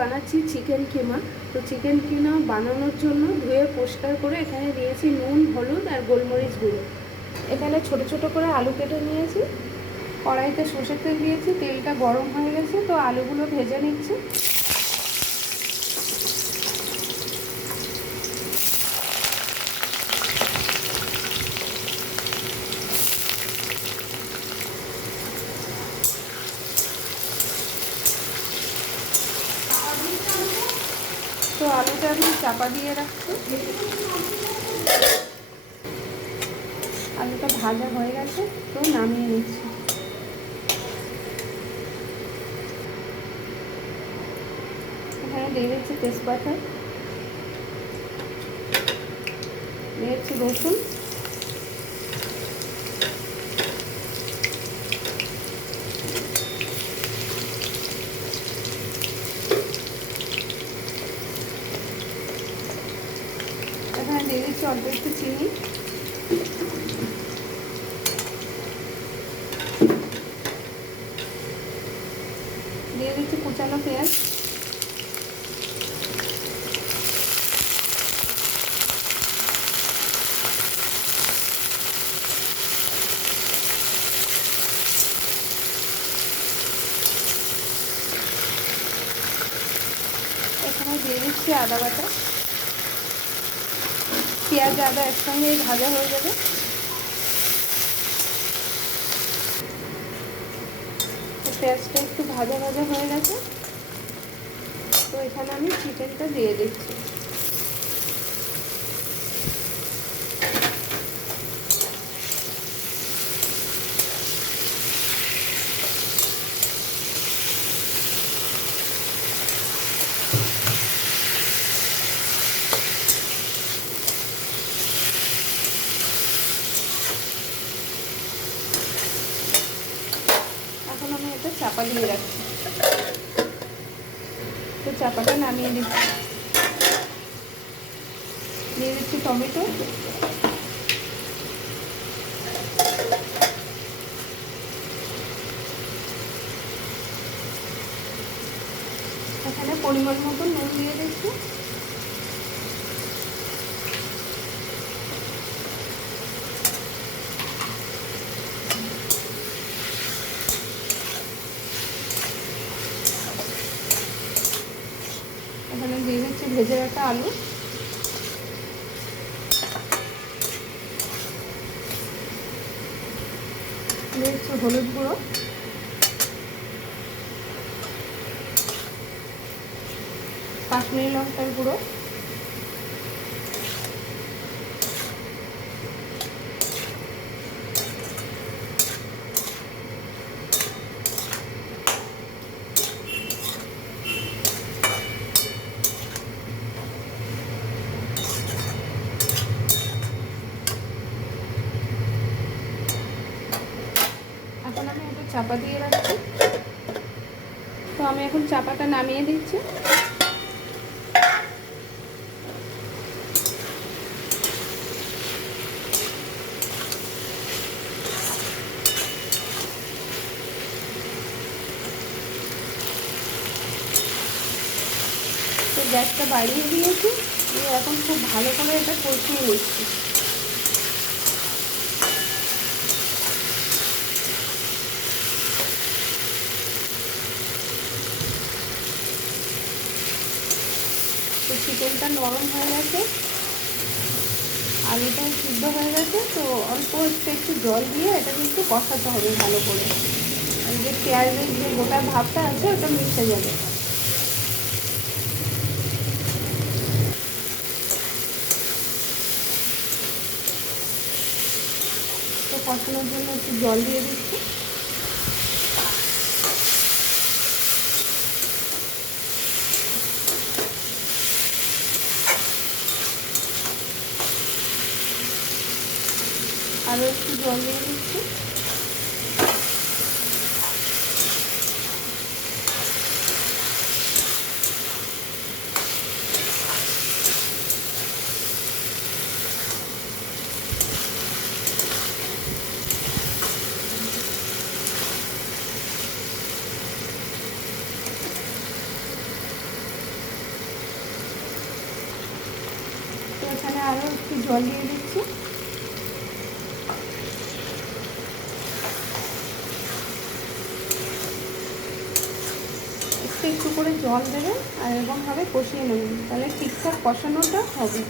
বানাচ্ছি চিকেন কিমা। তো চিকেন কিমা বানানোর জন্য ধুয়ে পরিষ্কার করে এখানে দিয়েছি নুন, হলুদ আর গোলমরিচ গুঁড়ো। এখানে ছোট ছোট করে আলু কেটে নিয়েছি। কড়াইতে সর্ষের তেল দিয়েছি, তেলটা গরম হয়ে গেছে, তো আলুগুলো ভেজে নিচ্ছি। আলুটা আমি চাপা দিয়ে রাখছি। আলুটা ভাজা হয়ে গেছে, তো নামিয়ে নিচ্ছি। এখানে দিয়ে দিচ্ছি তেজপাতা দিয়ে রসুন এখানে দিয়ে দিচ্ছি অল্প চিনি। দিয়ে দিচ্ছি কুচানো পেঁয়াজ। এখানে দিয়ে দিচ্ছি আদা বাটা। পেঁয়াজ আদা একসঙ্গে ভাজা হয়ে যাবে। পেঁয়াজটা একটু ভাজা ভাজা হয়ে গেছে। তো এখানে আমি চিকেনটা দিয়ে দিচ্ছি এখন আমি এটা চাপা দিয়ে রাখছি। তো চাপাটা নামিয়ে দিচ্ছি। নিয়ে দিচ্ছি টমেটো। এখানে পরিমাণ মতো নুন দিয়ে দিচ্ছি। এখানে দিয়ে দিচ্ছি ভেজে রাখা আলু। দিচ্ছি হলুদ গুঁড়ো। কাশ্মীরি লঙ্কার গুঁড়ো এখন আমি এটা চাপা দিয়ে রাখছি। তো আমি এখন চাপাটা নামিয়ে দিচ্ছি। গ্যাসটা বাড়িয়ে দিয়েছি। দিয়ে এখন খুব ভালো করে এটা কষিয়ে নিচ্ছি। চিকেনটা নরম হয়ে গেছে। আলুটাও সিদ্ধ হয়ে গেছে, তো অল্প একটু একটু জল দিয়ে এটা কিন্তু কষাতে হবে ভালো করে। আর যে পেঁয়াজের যে গোটা ভাবটা আছে, ওটা মিশে যাবে। তো কষানোর জন্য একটু জল দিয়ে দিচ্ছি। আরও একটু জল দিয়ে দিচ্ছি। এখানে আরও একটু জল দিয়ে দিচ্ছি। একটু করে জল দেবেন আর এরকমভাবে কষিয়ে নেবেন তাহলে ঠিকঠাক কষানোটা হবে।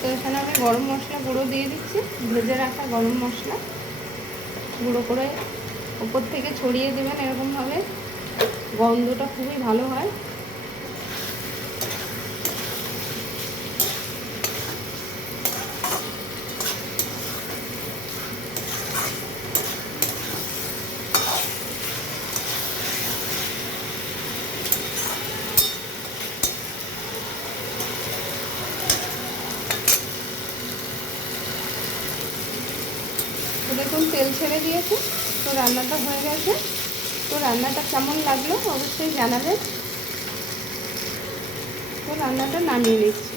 তো এখানে আমি গরম মশলা গুঁড়ো দিয়ে দিচ্ছি। ভেজে রাখা গরম মশলা। গুঁড়ো করে ওপর থেকে ছড়িয়ে দেবেন এরকমভাবে। গন্ধটা খুবই ভালো হয়। দেখুন তেল ছেড়ে দিয়েছে। তো রান্নাটা হয়ে গেছে। তো রান্নাটা কেমন লাগল অবশ্যই জানাবেন। তো রান্নাটা নামিয়ে নিচ্ছি।